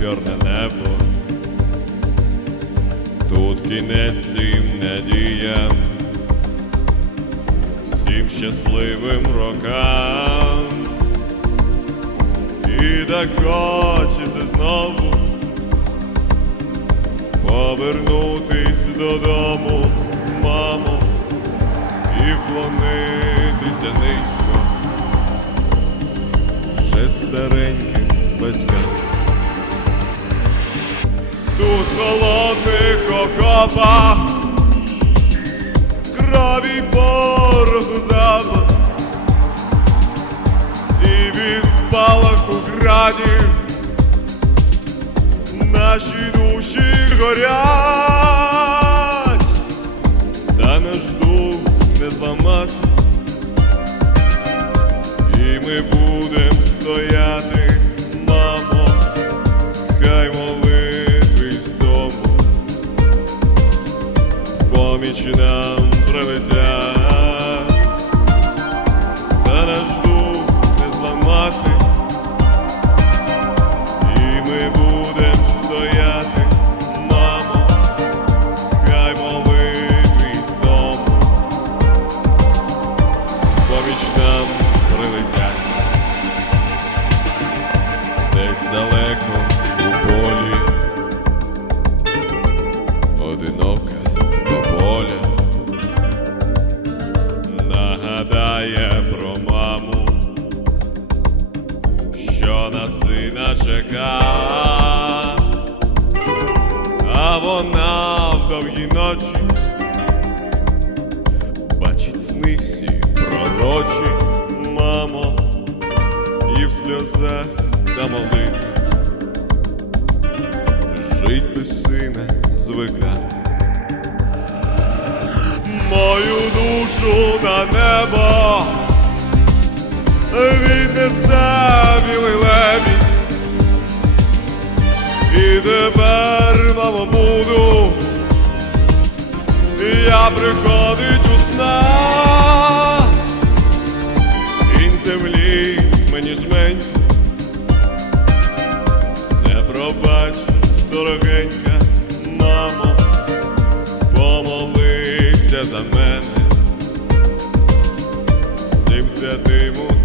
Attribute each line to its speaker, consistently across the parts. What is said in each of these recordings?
Speaker 1: небо. Тут кінець всім надіям, всім щасливим рокам. І так хочеться знову повернутись додому, мамо, і вклонитися низько вже стареньким батькам. Тут холодних окопах. Крові пороху запах і від спалаху градів наші душі горять, та наш дух не зламати, і ми будем в поміч нам прилетять, та наш дух не зламати. І ми будем стояти, мамо, хай молитви з дому поміч нам прилетять, десь далеко чека, а вона в довгі ночі бачить сни всі пророчі, мамо, і в сльозах та молитвах жить без сина звика. Мою душу на небо віднесе білий лебідь тепер, мамо, буду, я приходить у сна, Кінь землі мені жмень, все пробач, дорогенька, мамо, помолися за мене, всім святим.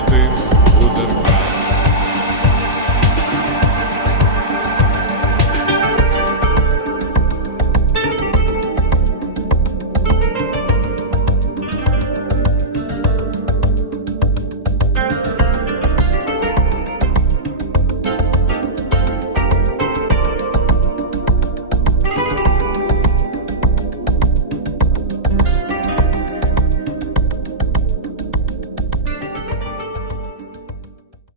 Speaker 1: дитини.